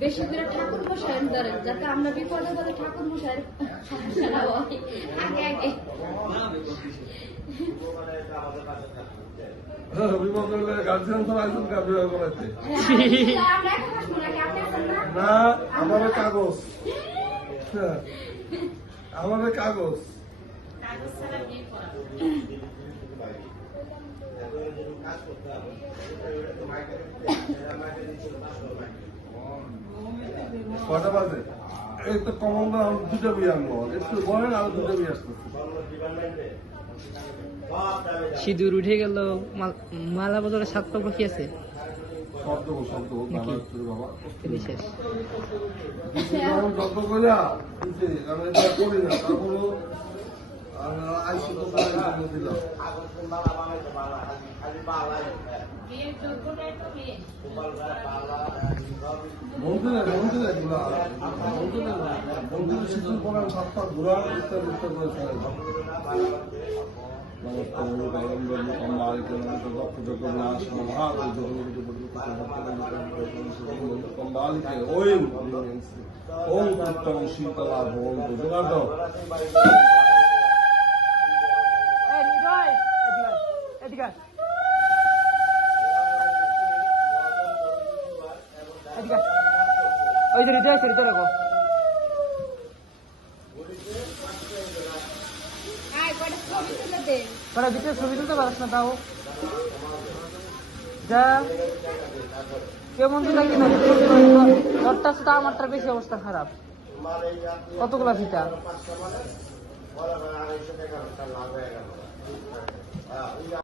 বেশি করে ঠাকুর মশাইয়ের ধরেন যাতে আমরা বিপদে পদে ঠাকুর মশাইয়ের সমস্যা না হয় আগে আগে না আমাদের কাগজ আমাদের কাগজ কটা বাজে এই তো কমন দুটো বিয়ে আনবো একটু বলেন আরো দুটো বিয়ে আসতেছে সিঁদুর উঠে গেল মালা বদলে 7 পা বাকি আছে শব্দ শব্দ বাবা শেষ যত করে আমি এটা করি না তারপরও আইসি তো দিলাম মন্দিরে শিশু প্রোগ্রাম 7 পা ঘোরা বিস্তার বিস্তার করে চলে শীতলা ভবন্ত জোগাড় ওই যে হৃদয় হৃদয় রাখো তোরা ভিতরে ছবি তুলতে পারিস না তাও যা কেমন দিলা কি তোরটা সাথে আমারটার বেশি অবস্থা খারাপ কতগুলা ফিতা